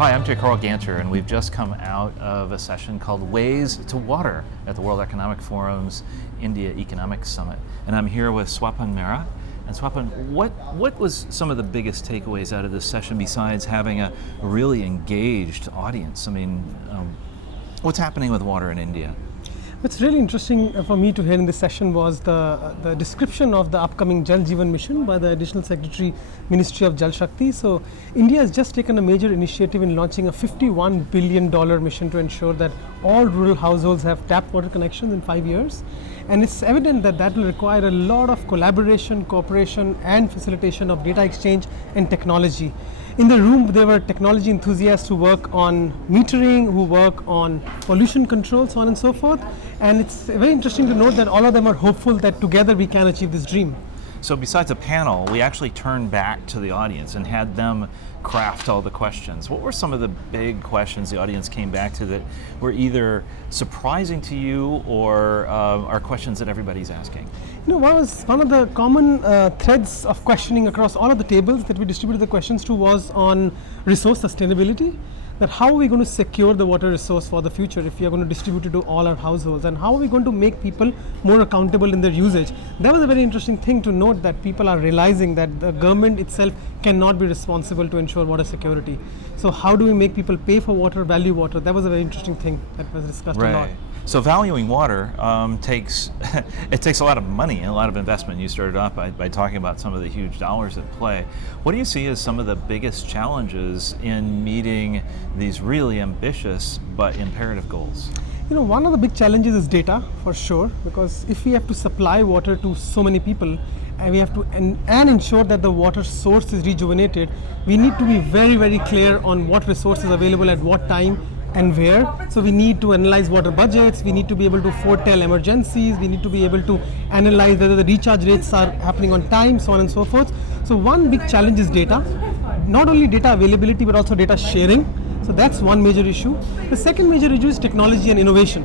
Hi, I'm Carl Ganter, and we've just come out of a session called Ways to Water at the World Economic Forum's India Economic Summit. And I'm here with Swapan Mehra. And Swapan, what was some of the biggest takeaways out of this session besides having a really engaged audience? I mean, what's happening with water in India? What's really interesting for me to hear in this session was the description of the upcoming Jal Jeevan mission by the Additional Secretary, Ministry of Jal Shakti. So India has just taken a major initiative in launching a $51 billion mission to ensure that all rural households have tap water connections in 5 years. And it's evident that that will require a lot of collaboration, cooperation and facilitation of data exchange and technology. In the room, there were technology enthusiasts who work on metering, who work on pollution control, so on and so forth. And it's very interesting to note that all of them are hopeful that together we can achieve this dream. So besides a panel, we actually turned back to the audience and had them craft all the questions. What were some of the big questions the audience came back to that were either surprising to you or are questions that everybody's asking? You know, one of the common threads of questioning across all of the tables that we distributed the questions to was on resource sustainability. That how are we going to secure the water resource for the future if we are going to distribute it to all our households, and how are we going to make people more accountable in their usage. That was a very interesting thing to note, that people are realizing that the government itself cannot be responsible to ensure water security. So how do we make people pay for water, value water? That was a very interesting thing that was discussed a lot. So valuing water takes a lot of money and a lot of investment. You started off by talking about some of the huge dollars at play. What do you see as some of the biggest challenges in meeting these really ambitious but imperative goals? You know, one of the big challenges is data, for sure, because if we have to supply water to so many people and we have to and ensure that the water source is rejuvenated, we need to be very, very clear on what resource is available at what time and where. So we need to analyze water budgets, we need to be able to foretell emergencies, we need to be able to analyze whether the recharge rates are happening on time, so on and so forth. So one big challenge is data, not only data availability but also data sharing. So that's one major issue. The second major issue is technology and innovation.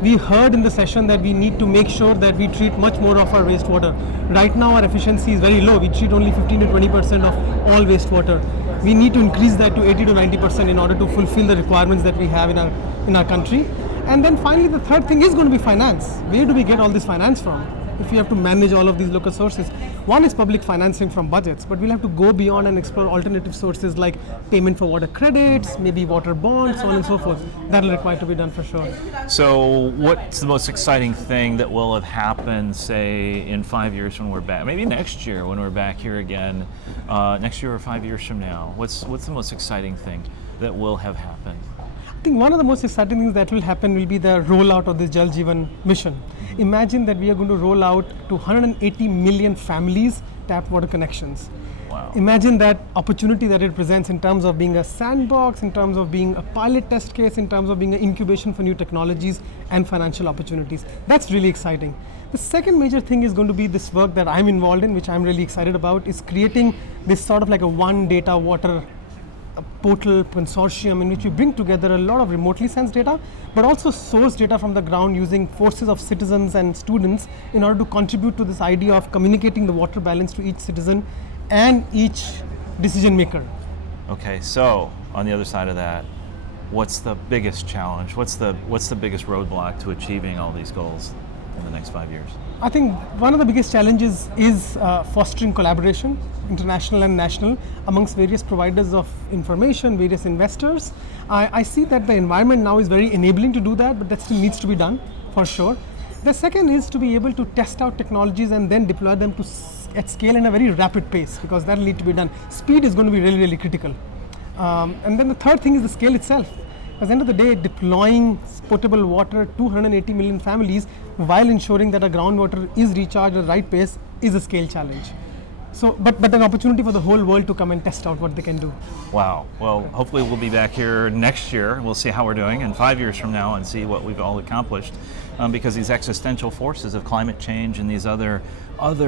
We heard in the session that we need to make sure that we treat much more of our wastewater. Right now our efficiency is very low. We treat only 15 to 20% of all wastewater. We need to increase that to 80 to 90% in order to fulfill the requirements that we have in our country. And then finally the third thing is going to be finance. Where do we get all this finance from if we have to manage all of these local sources? One is public financing from budgets, but we'll have to go beyond and explore alternative sources like payment for water credits, maybe water bonds, so on and so forth. That will require to be done for sure. So what's the most exciting thing that will have happened, say, in 5 years when we're back, maybe next year when we're back here again, next year or 5 years from now? What's the most exciting thing that will have happened? I think one of the most exciting things that will happen will be the rollout of this Jal Jeevan mission. Imagine that we are going to roll out to 180 million families tap water connections. Wow. Imagine that opportunity that it presents in terms of being a sandbox, in terms of being a pilot test case, in terms of being an incubation for new technologies and financial opportunities. That's really exciting. The second major thing is going to be this work that I'm involved in, which I'm really excited about, is creating this sort of like a one data water portal consortium in which we bring together a lot of remotely sensed data, but also source data from the ground using forces of citizens and students in order to contribute to this idea of communicating the water balance to each citizen and each decision maker. Okay, so on the other side of that, what's the biggest challenge? What's the biggest roadblock to achieving all these goals in the next 5 years? I think one of the biggest challenges is fostering collaboration, international and national, amongst various providers of information, various investors. I see that the environment now is very enabling to do that, but that still needs to be done for sure. The second is to be able to test out technologies and then deploy them at scale in a very rapid pace, because that will need to be done. Speed is going to be really, really critical. And then the third thing is the scale itself. At the end of the day, deploying potable water to 280 million families while ensuring that our groundwater is recharged at the right pace is a scale challenge. So, but an opportunity for the whole world to come and test out what they can do. Wow. Well, hopefully we'll be back here next year. We'll see how we're doing in 5 years from now and see what we've all accomplished. Because these existential forces of climate change and these other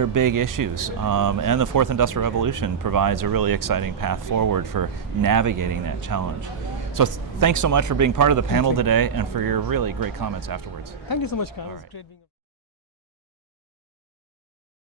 big issues, and the fourth industrial revolution provides a really exciting path forward for navigating that challenge. So thanks so much for being part of the panel today and for your really great comments afterwards. Thank you so much, Carl. It's great being